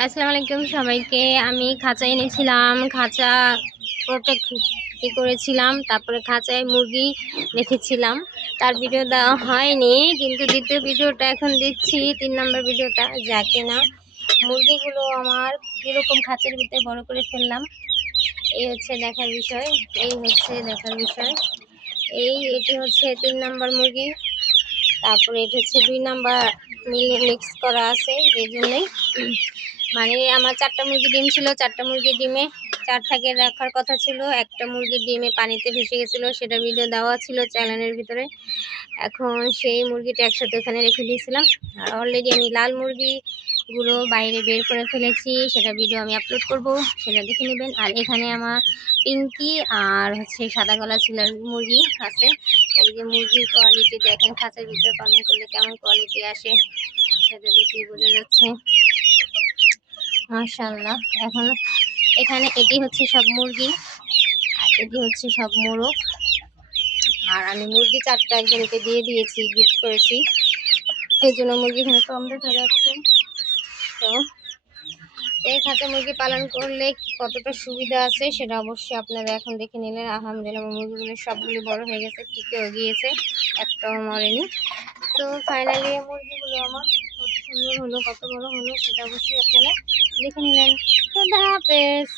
আসসালামু আলাইকুম সবাইকে। আমি খাঁচা এনেছিলাম, খাঁচা প্রোটেক্ট করেছিলাম, তারপরে খাঁচায় মুরগি রেখেছিলাম। তার ভিডিও দেওয়া হয়নি, কিন্তু দ্বিতীয় ভিডিওটা এখন দিচ্ছি তিন নম্বর ভিডিওটা যাকে না মুরগিগুলো আমার কীরকম খাঁচার ভিতরে বড় করে ফেললাম, এই হচ্ছে দেখার বিষয়, এই হচ্ছে দেখার বিষয়। এই, এটি হচ্ছে তিন নম্বর মুরগি। তারপরে এটা হচ্ছে দুই নাম্বার মিলে মিক্স করা আছে এই জন্যই মানে আমার চারটা মুরগি ডিম ছিল, চারটা মুরগি ডিমে চার থাকে রাখার কথা ছিল, একটা মুরগির ডিমে পানিতে ভেসে গেছিল, সেটা ভিডিও দেওয়া ছিল চ্যানেলের ভিতরে। এখন সেই মুরগিটা একসাথে ওখানে রেখে দিয়েছিলাম। আর অলরেডি আমি লাল মুরগিগুলো বাইরে বের করে ফেলেছি, সেটা ভিডিও আমি আপলোড করব, সেটা দেখে নেবেন। আর এখানে আমার পিঙ্কি আর হচ্ছে সাদা গলা ছিলার মুরগি আছে এই যে মুরগির কোয়ালিটি দেখেন, খাঁচার ভিতরে পালন করলে কেমন কোয়ালিটি আসে, সেটা দেখেই বোঝা যাচ্ছে। মাশাল্লাহ এখন এখানে এটি হচ্ছে সব মুরগি, আর এটি হচ্ছে সব মোরগ। আর আমি মুরগি চারটা একজনকে দিয়ে দিয়েছি গিফট করেছি। এই জন্য মুরগি এখানে কম দেখা যাচ্ছে। তো এই খাঁচা মুরগি পালন করলে কতটা সুবিধা আছে সেটা অবশ্যই আপনারা এখন দেখে নিলেন। আলহামদুলিল্লাহ মুরগিগুলো সবগুলি বড় হয়ে গেছে, টিকেও গিয়েছে, একটাও মরেনি। তো ফাইনালি মুরগিগুলো আমার কত সুন্দর হলো, কত বড় হলো সেটা অবশ্যই আপনারা দেখে নিলেন। তো হাফেজ।